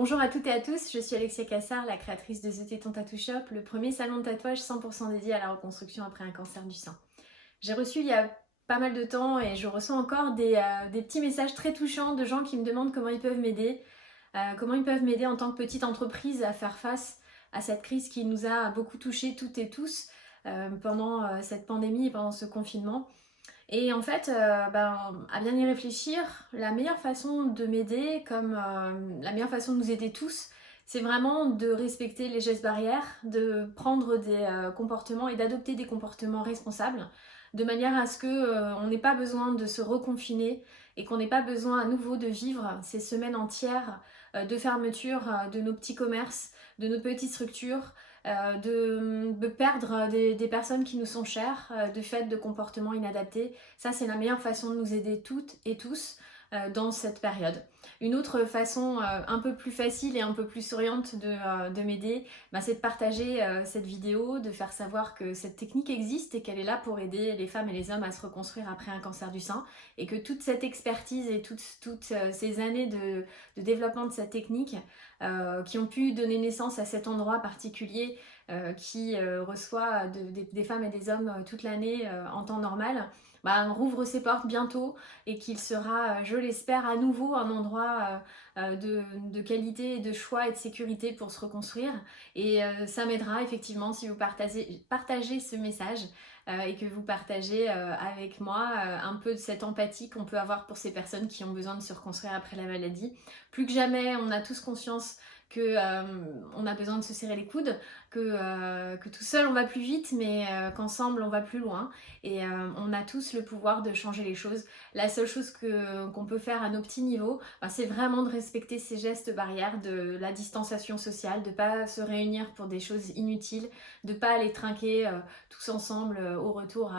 Bonjour à toutes et à tous, je suis Alexia Cassard, la créatrice de The Téton Tattoo Shop, le premier salon de tatouage 100% dédié à la reconstruction après un cancer du sein. J'ai reçu il y a pas mal de temps et je reçois encore des petits messages très touchants de gens qui me demandent comment ils peuvent m'aider, en tant que petite entreprise à faire face à cette crise qui nous a beaucoup touchés toutes et tous pendant cette pandémie et pendant ce confinement. Et en fait, à bien y réfléchir, la meilleure façon de m'aider, comme la meilleure façon de nous aider tous, c'est vraiment de respecter les gestes barrières, de prendre des comportements et d'adopter des comportements responsables, de manière à ce qu'on n'ait pas besoin de se reconfiner et qu'on n'ait pas besoin à nouveau de vivre ces semaines entières de fermeture de nos petits commerces, de nos petites structures, de perdre des personnes qui nous sont chères, de fait de comportements inadaptés. Ça, c'est la meilleure façon de nous aider toutes et tous dans cette période. Une autre façon un peu plus facile et un peu plus souriante de m'aider, c'est de partager cette vidéo, de faire savoir que cette technique existe et qu'elle est là pour aider les femmes et les hommes à se reconstruire après un cancer du sein, et que toute cette expertise et toutes ces années de développement de cette technique qui ont pu donner naissance à cet endroit particulier qui reçoit des femmes et des hommes toute l'année en temps normal, rouvre ses portes bientôt et qu'il sera, je l'espère, à nouveau un endroit de qualité, de choix et de sécurité pour se reconstruire. Et ça m'aidera effectivement si vous partagez ce message et que vous partagez avec moi un peu de cette empathie qu'on peut avoir pour ces personnes qui ont besoin de se reconstruire après la maladie. Plus que jamais, on a tous conscience que on a besoin de se serrer les coudes, que tout seul on va plus vite, mais qu'ensemble on va plus loin. Et on a tous le pouvoir de changer les choses. La seule chose qu'on peut faire à nos petits niveaux, c'est vraiment de respecter ces gestes barrières, de la distanciation sociale, de ne pas se réunir pour des choses inutiles, de ne pas aller trinquer tous ensemble au retour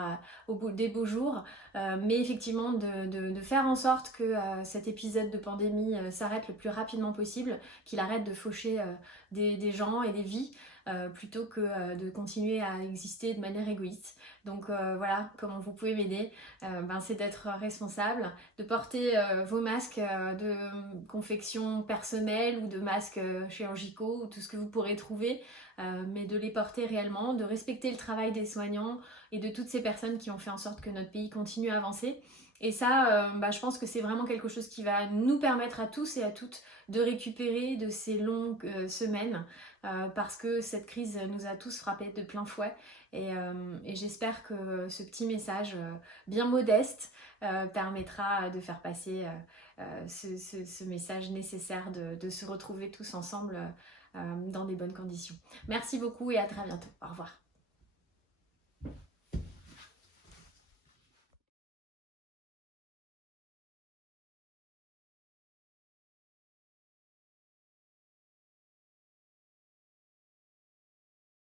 au bout des beaux jours, mais effectivement de faire en sorte que cet épisode de pandémie s'arrête le plus rapidement possible, qu'il arrête de faucher des gens et des vies, plutôt que de continuer à exister de manière égoïste. Donc voilà comment vous pouvez m'aider, c'est d'être responsable, de porter vos masques de confection personnelle ou de masques chirurgicaux ou tout ce que vous pourrez trouver, mais de les porter réellement, de respecter le travail des soignants et de toutes ces personnes qui ont fait en sorte que notre pays continue à avancer. Et ça, je pense que c'est vraiment quelque chose qui va nous permettre à tous et à toutes de récupérer de ces longues semaines, parce que cette crise nous a tous frappés de plein fouet. Et j'espère que ce petit message bien modeste permettra de faire passer ce message nécessaire de se retrouver tous ensemble dans des bonnes conditions. Merci beaucoup et à très bientôt. Au revoir.